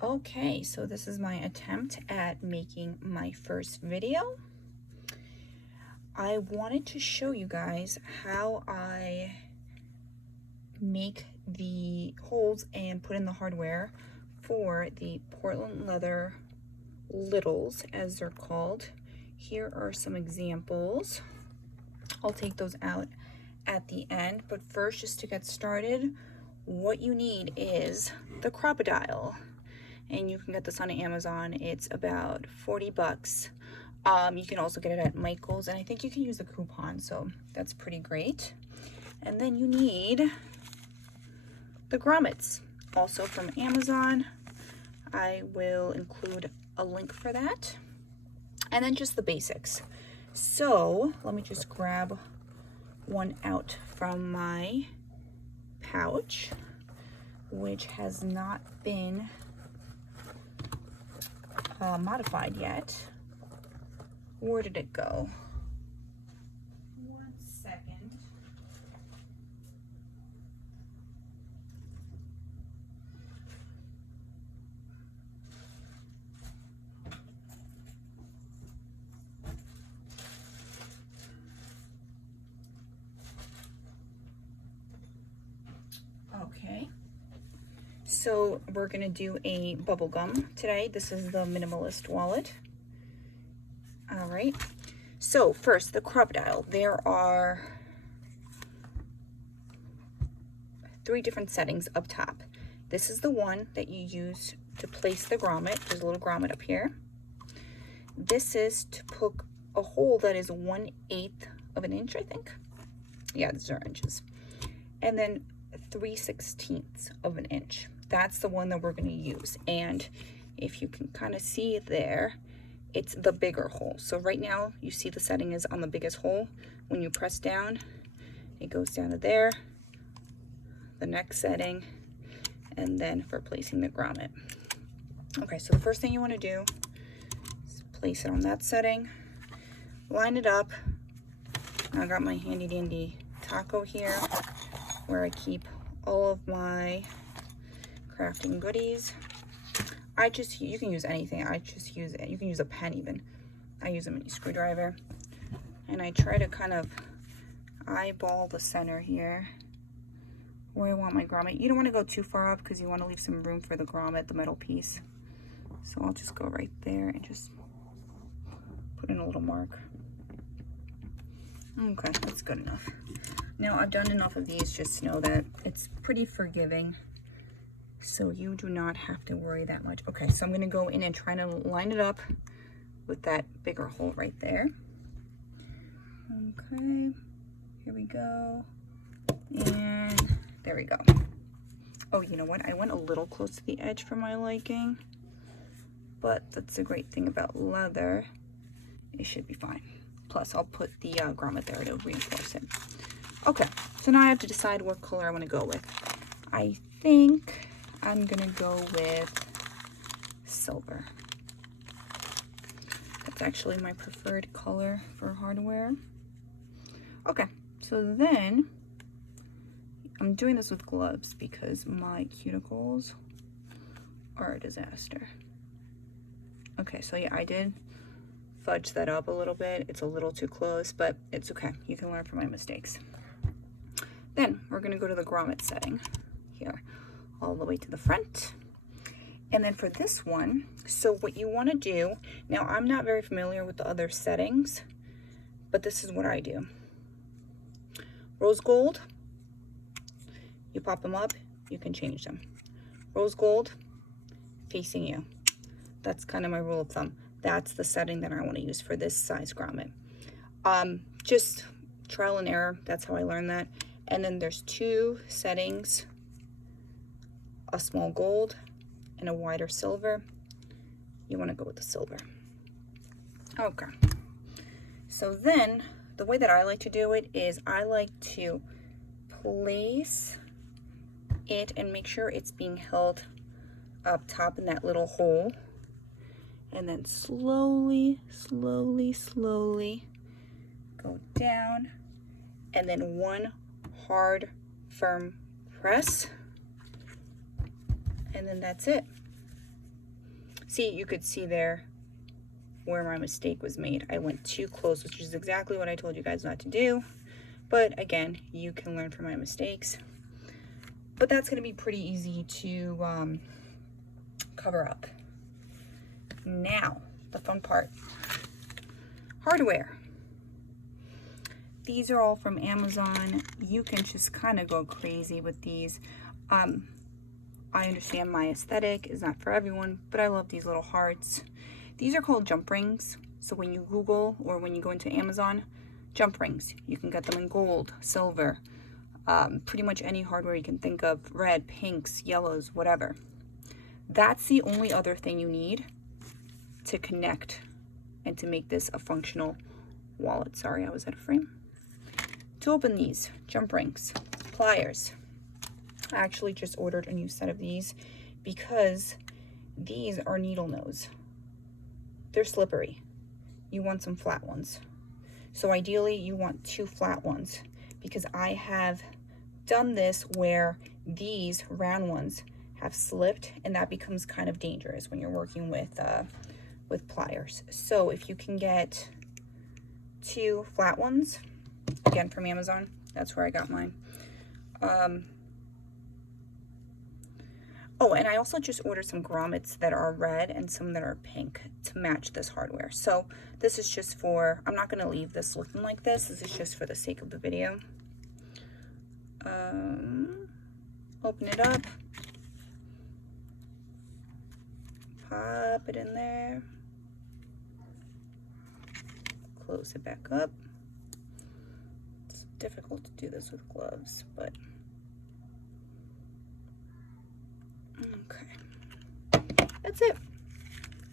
Okay, so this is my attempt at making my first video. I wanted to show you guys how I make the holes and put in the hardware for the Portland leather littles, as they're called. Here are some examples. I'll take those out at the end, but first, just to get started, what you need is the Crop-a-dile. And you can get this on Amazon. It's about 40 bucks. You can also get it at Michael's, and I think you can use the coupon, so that's pretty great. And then you need the Grommets, also from Amazon. I will include a link for that. And then just the basics. So let me just grab one out from my pouch, which has not been modified yet. Where did it go? 1 second. Okay. So we're gonna do a bubble gum today. This is the minimalist wallet. All right. So first, the Crop-a-dile. There are 3 different settings up top. This is the one that you use to place the grommet. There's a little grommet up here. This is to poke a hole that is 1/8 of an inch, I think. Yeah, these are inches. And then 3/16 of an inch. That's the one that we're going to use. And if you can kind of see it there, it's the bigger hole. So right now you see the setting is on the biggest hole. When you press down, it goes down to there, the next setting, and then for placing the grommet. Okay, so the first thing you want to do is place it on that setting, line it up. I got my handy dandy taco here where I keep all of my crafting goodies. You can use anything. I just use it. You can use a pen even. I use a mini screwdriver. And I try to kind of eyeball the center here where I want my grommet. You don't want to go too far up because you want to leave some room for the grommet, the metal piece. So I'll just go right there and just put in a little mark. Okay, that's good enough. Now I've done enough of these, just know that it's pretty forgiving. So you do not have to worry that much. Okay, so I'm gonna go in and try to line it up with that bigger hole right there. Okay, here we go. And there we go. Oh, you know what? I went a little close to the edge for my liking, but that's the great thing about leather. It should be fine. Plus, I'll put the grommet there to reinforce it. Okay, so now I have to decide what color I want to go with. I think I'm gonna go with silver. That's actually my preferred color for hardware. Okay, so then I'm doing this with gloves because my cuticles are a disaster. Okay, so yeah, I did fudge that up a little bit. It's a little too close, but it's okay. You can learn from my mistakes. Then we're gonna go to the grommet setting here, all the way to the front. And then for this one, so what you want to do, now I'm not very familiar with the other settings, but this is what I do. Rose gold, you pop them up, you can change them. Rose gold, facing you. That's kind of my rule of thumb. That's the setting that I want to use for this size grommet. Just trial and error, that's how I learned that. And then there's 2 settings, a small gold and a wider silver. You want to go with the silver. Okay. So then the way that I like to do it is I like to place it and make sure it's being held up top in that little hole. And then slowly, slowly, slowly go down. And then one hard, firm press. And then that's it. see, you could see there where my mistake was made. I went too close, which is exactly what I told you guys not to do. But again, you can learn from my mistakes. But that's gonna be pretty easy to cover up. Now, the fun part, hardware. These are all from Amazon. You can just kind of go crazy with these. I understand my aesthetic is not for everyone, but I love these little hearts. These are called jump rings. So when you Google or when you go into Amazon, jump rings, you can get them in gold, silver, pretty much any hardware you can think of, red, pinks, yellows, whatever. That's the only other thing you need to connect and to make this a functional wallet. Sorry, I was out of frame. To open these jump rings, pliers. I actually just ordered a new set of these because these are needle nose. They're slippery. You want some flat ones. So ideally you want 2 flat ones, because I have done this where these round ones have slipped, and that becomes kind of dangerous when you're working with pliers. So if you can get 2 flat ones, again from Amazon, that's where I got mine. Oh, and I also just ordered some grommets that are red and some that are pink to match this hardware. So this is just for, I'm not going to leave this looking like this. This is just for the sake of the video. Open it up. Pop it in there. Close it back up. It's difficult to do this with gloves, but okay. That's it.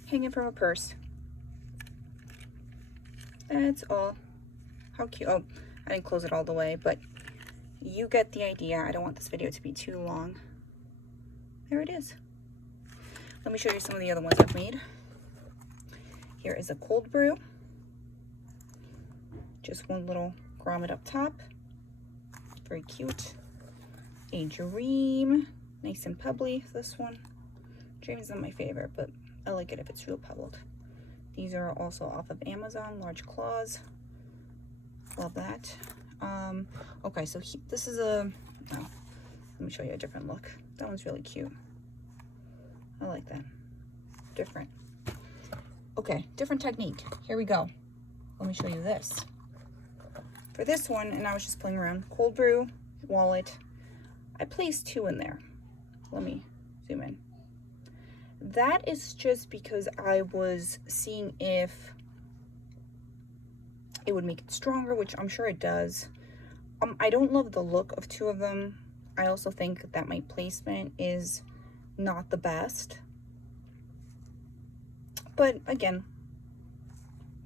Hanging from a purse. That's all. How cute. Oh, I didn't close it all the way, but you get the idea. I don't want this video to be too long. There it is. Let me show you some of the other ones I've made. Here is a cold brew. Just one little grommet up top. Very cute. A dream. Nice and pebbly, this one. Dream is not my favorite, but I like it if it's real pebbled. These are also off of Amazon, large claws. Love that. Okay, so this is a, oh, let me show you a different look. That one's really cute. I like that. Different. Okay, different technique. Here we go. Let me show you this. For this one, and I was just playing around, cold brew, wallet. I placed 2 in there. Let me zoom in. That is just because I was seeing if it would make it stronger, which I'm sure it does. I don't love the look of 2 of them. I also think that my placement is not the best. But again,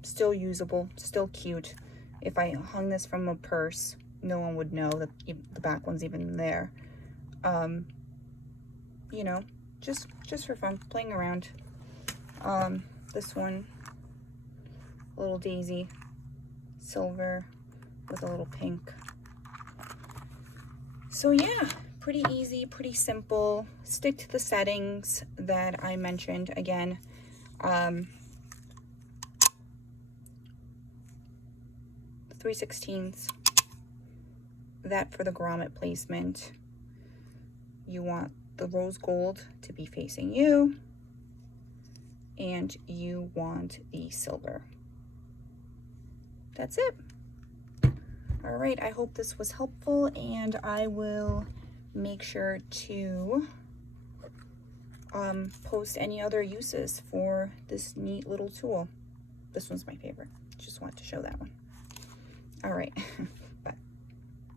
still usable, still cute. If I hung this from a purse, no one would know that the back one's even there. You know, just for fun, playing around. This one, a little daisy, silver with a little pink. So yeah, pretty easy, pretty simple. Stick to the settings that I mentioned. Again, 3/16. That for the grommet placement. You want the rose gold to be facing you, and you want the silver. That's it. All right, I hope this was helpful, and I will make sure to post any other uses for this neat little tool. This one's my favorite. Just wanted to show that one. All right.